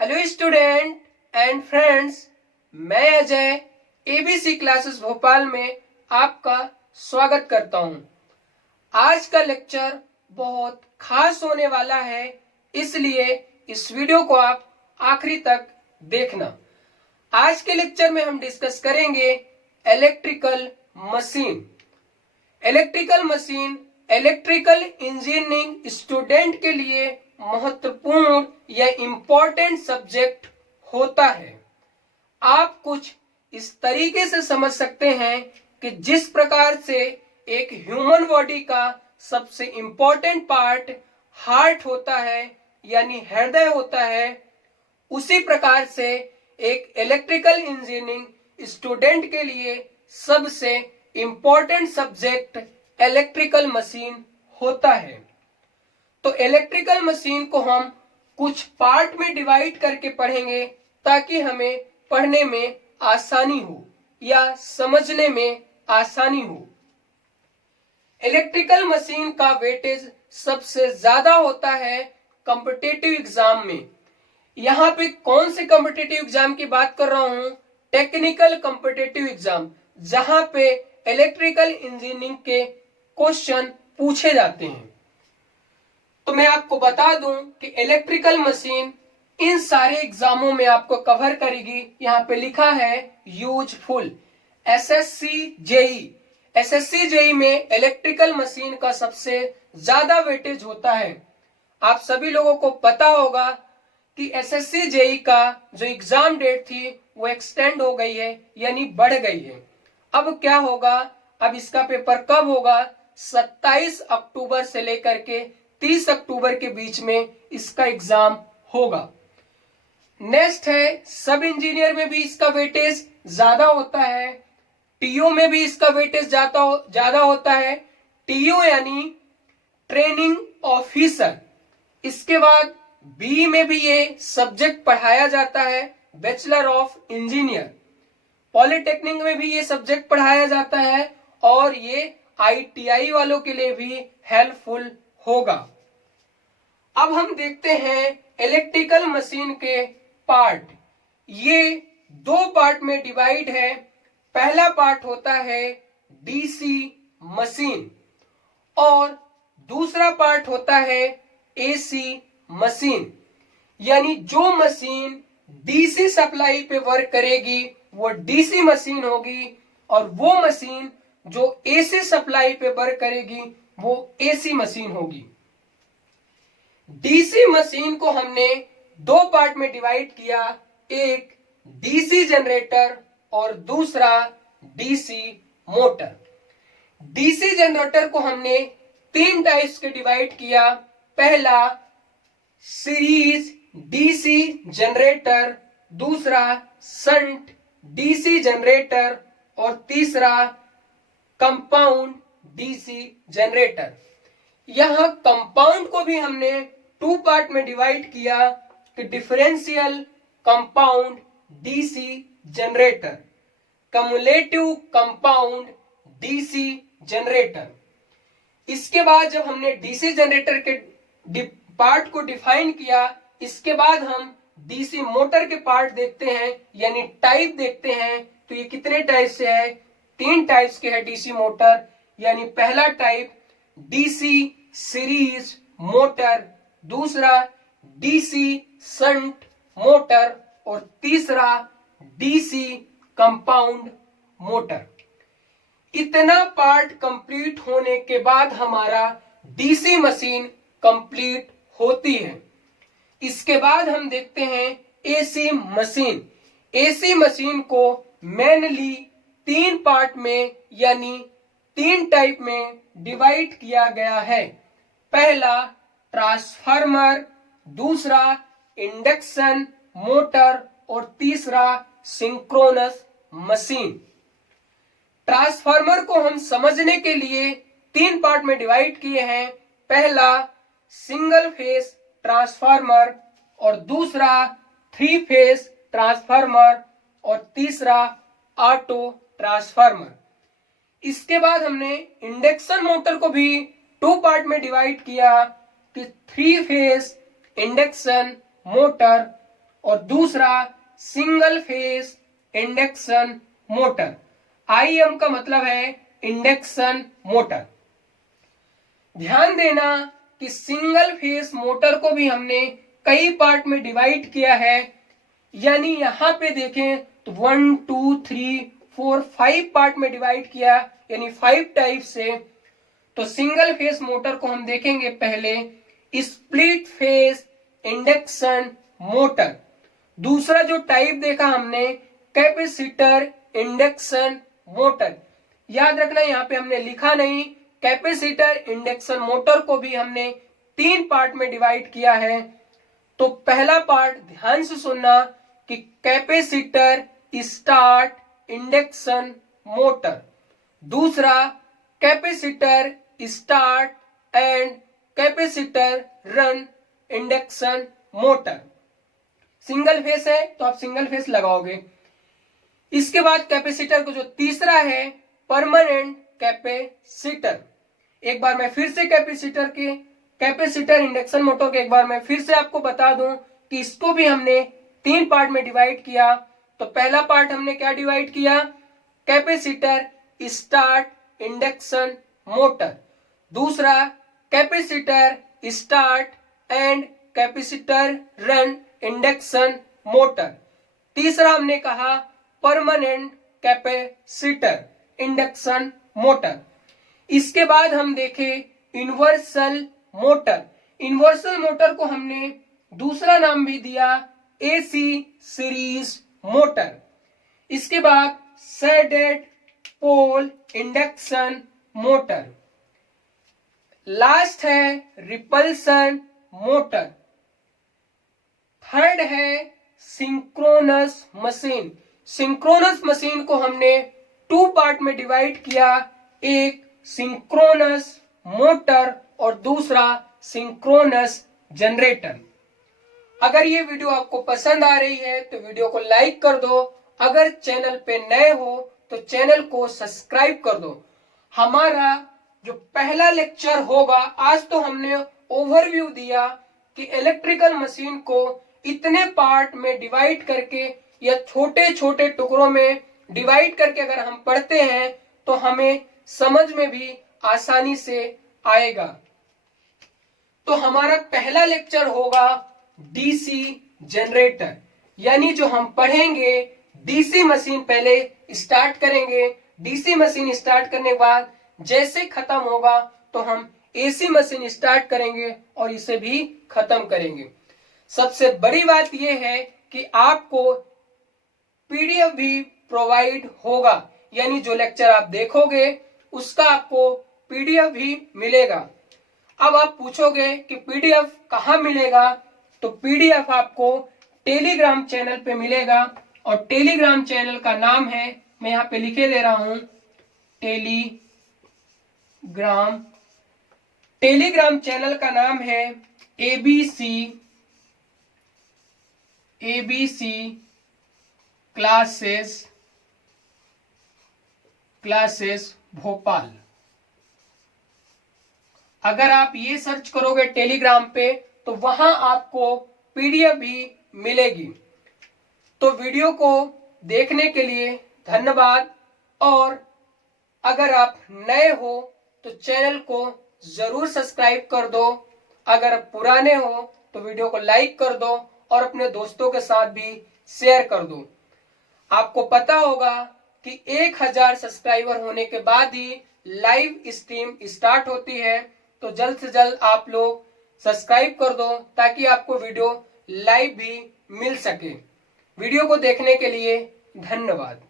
Hello student and friends, मैं Ajay ABC classes Bhopal में आपका स्वागत करता हूं। आज का लेक्चर बहुत खास होने वाला है, इसलिए इस वीडियो को आप आखिरी तक देखना। आज के लेक्चर में हम डिस्कस करेंगे electrical machine. Electrical machine electrical engineering student के लिए महत्वपूर्ण या इम्पोर्टेंट सब्जेक्ट होता है। आप कुछ इस तरीके से समझ सकते हैं कि जिस प्रकार से एक ह्यूमन बॉडी का सबसे इम्पोर्टेंट पार्ट हार्ट होता है यानी हृदय होता है, उसी प्रकार से एक इलेक्ट्रिकल इंजीनियरिंग स्टूडेंट के लिए सबसे इम्पोर्टेंट सब्जेक्ट इलेक्ट्रिकल मशीन होता है। तो इलेक्ट्रिकल मशीन को हम कुछ पार्ट में डिवाइड करके पढ़ेंगे ताकि हमें पढ़ने में आसानी हो या समझने में आसानी हो। इलेक्ट्रिकल मशीन का वेटेज सबसे ज्यादा होता है कॉम्पिटिटिव एग्जाम में। यहाँ पे कौन से कॉम्पिटिटिव एग्जाम की बात कर रहा हूँ? टेक्निकल कॉम्पिटिटिव एग्जाम, जहां पे इलेक्ट्रिकल इंजीनियरिंग के क्वेश्चन पूछे जाते हैं। तो मैं आपको बता दूं कि इलेक्ट्रिकल मशीन इन सारे एग्जामों में आपको कवर करेगी। यहाँ पे लिखा है यूजफुल। एसएससी जेई में इलेक्ट्रिकल मशीन का सबसे ज्यादा वेटेज होता है। आप सभी लोगों को पता होगा कि एसएससी जेई का जो एग्जाम डेट थी वो एक्सटेंड हो गई है, यानी बढ़ गई है। अब क्या होगा? अब इसका पेपर कब होगा? 27 अक्टूबर से लेकर के 30 अक्टूबर के बीच में इसका एग्जाम होगा। नेक्स्ट है सब इंजीनियर में भी इसका वेटेज ज्यादा होता है, टीओ में भी इसका वेटेज ज्यादा होता है। टीओ यानी ट्रेनिंग ऑफिसर। इसके बाद बी में भी ये सब्जेक्ट पढ़ाया जाता है, बैचलर ऑफ इंजीनियर। पॉलिटेक्निक में भी ये सब्जेक्ट पढ़ाया जाता है और ये आईटीआई वालों के लिए भी हेल्पफुल होगा। अब हम देखते हैं इलेक्ट्रिकल मशीन के पार्ट। ये दो पार्ट में डिवाइड है। पहला पार्ट होता है डीसी मशीन और दूसरा पार्ट होता है एसी मशीन। यानी जो मशीन डीसी सप्लाई पे वर्क करेगी वो डीसी मशीन होगी और वो मशीन जो एसी सप्लाई पे वर्क करेगी वो एसी मशीन होगी। डीसी मशीन को हमने दो पार्ट में डिवाइड किया, एक डीसी जनरेटर और दूसरा डीसी मोटर। डीसी जनरेटर को हमने तीन टाइप्स के डिवाइड किया। पहला सीरीज डीसी जनरेटर, दूसरा शंट डीसी जनरेटर और तीसरा कंपाउंड डीसी जनरेटर। यहां कंपाउंड को भी हमने टू पार्ट में डिवाइड किया कि differential compound DC generator, cumulative compound DC generator. इसके बाद जब हमने डीसी जनरेटर के पार्ट को डिफाइन किया, इसके बाद हम डीसी मोटर के पार्ट देखते हैं यानी टाइप देखते हैं। तो ये कितने टाइप से है? तीन टाइप्स के है डीसी मोटर। यानी पहला टाइप डीसी सीरीज मोटर, दूसरा डीसी शंट मोटर और तीसरा डीसी कंपाउंड मोटर। इतना पार्ट कंप्लीट होने के बाद हमारा डीसी मशीन कंप्लीट होती है। इसके बाद हम देखते हैं एसी मशीन। एसी मशीन को मेनली तीन पार्ट में यानी तीन टाइप में डिवाइड किया गया है। पहला ट्रांसफार्मर, दूसरा इंडक्शन मोटर और तीसरा सिंक्रोनस मशीन। ट्रांसफार्मर को हम समझने के लिए तीन पार्ट में डिवाइड किए हैं। पहला सिंगल फेज ट्रांसफार्मर और दूसरा थ्री फेज ट्रांसफार्मर और तीसरा ऑटो ट्रांसफार्मर। इसके बाद हमने इंडक्शन मोटर को भी टू पार्ट में डिवाइड किया कि थ्री फेज इंडक्शन मोटर और दूसरा single phase induction motor. IM का मतलब है इंडक्शन मोटर। ध्यान देना कि सिंगल फेज मोटर को भी हमने कई पार्ट में डिवाइड किया है, यानी यहां पे देखें तो 1 2 3 4 5 पार्ट में डिवाइड किया, यानी 5 टाइप से। तो सिंगल फेज मोटर को हम देखेंगे पहले स्प्लिट फेज इंडक्शन मोटर। दूसरा जो टाइप देखा हमने कैपेसिटर इंडक्शन मोटर। याद रखना यहाँ पे हमने लिखा नहीं, कैपेसिटर इंडक्शन मोटर को भी हमने 3 पार्ट में डिवाइड किया है। तो पहला पार्ट ध्यान से सुनना कि कैपेसिटर स्टार्ट इंडक्शन मोटर, दूसरा capacitor start and capacitor run induction motor. Single phase है तो आप सिंगल फेस लगाओगे। इसके बाद कैपेसिटर को जो तीसरा है परमानेंट कैपेसिटर। एक बार मैं फिर से कैपेसिटर इंडक्शन मोटर के एक बार मैं फिर से आपको बता दूं कि इसको भी हमने 3 पार्ट में डिवाइड किया। तो पहला पार्ट हमने क्या डिवाइड किया, कैपेसिटर स्टार्ट इंडक्शन मोटर, दूसरा capacitor start and capacitor run induction motor, तीसरा हमने कहा परमानेंट कैपेसिटर इंडक्शन मोटर। इसके बाद हम देखें यूनिवर्सल मोटर। यूनिवर्सल मोटर को हमने दूसरा नाम भी दिया AC सीरीज मोटर। इसके बाद shaded pole induction motor, last है रिपल्सन मोटर, थर्ड है सिंक्रोनस मशीन। सिंक्रोनस मशीन को हमने 2 पार्ट में डिवाइड किया, एक सिंक्रोनस मोटर और दूसरा सिंक्रोनस जनरेटर। अगर ये वीडियो आपको पसंद आ रही है तो वीडियो को लाइक कर दो, अगर चैनल पे नए हो तो चैनल को सब्सक्राइब कर दो। हमारा जो पहला लेक्चर होगा, आज तो हमने ओवरव्यू दिया कि इलेक्ट्रिकल मशीन को इतने पार्ट में डिवाइड करके या छोटे छोटे टुकड़ों में डिवाइड करके अगर हम पढ़ते हैं तो हमें समझ में भी आसानी से आएगा। तो हमारा पहला लेक्चर होगा डीसी जनरेटर, यानी जो हम पढ़ेंगे डीसी मशीन पहले स्टार्ट करेंगे, डीसी मशीन स्टार्ट करने के बाद जैसे खत्म होगा तो हम एसी मशीन स्टार्ट करेंगे और इसे भी खत्म करेंगे। सबसे बड़ी बात यह है कि आपको पीडीएफ भी प्रोवाइड होगा, यानी जो लेक्चर आप देखोगे उसका आपको पीडीएफ भी मिलेगा। अब आप पूछोगे कि पीडीएफ कहाँ मिलेगा, तो पीडीएफ आपको टेलीग्राम चैनल पे मिलेगा और टेलीग्राम चैनल का नाम है, मैं यहाँ पे लिखे दे रहा हूं, टेलीग्राम चैनल का नाम है एबीसी क्लासेस भोपाल। अगर आप ये सर्च करोगे टेलीग्राम पे तो वहां आपको पीडीएफ भी मिलेगी। तो वीडियो को देखने के लिए धन्यवाद, और अगर आप नए हो तो चैनल को जरूर सब्सक्राइब कर दो, अगर पुराने हो तो वीडियो को लाइक कर दो और अपने दोस्तों के साथ भी शेयर कर दो। आपको पता होगा कि 1000 सब्सक्राइबर होने के बाद ही लाइव स्ट्रीम स्टार्ट होती है, तो जल्द से जल्द आप लोग सब्सक्राइब कर दो ताकि आपको वीडियो लाइव भी मिल सके। वीडियो को देखने के लिए धन्यवाद।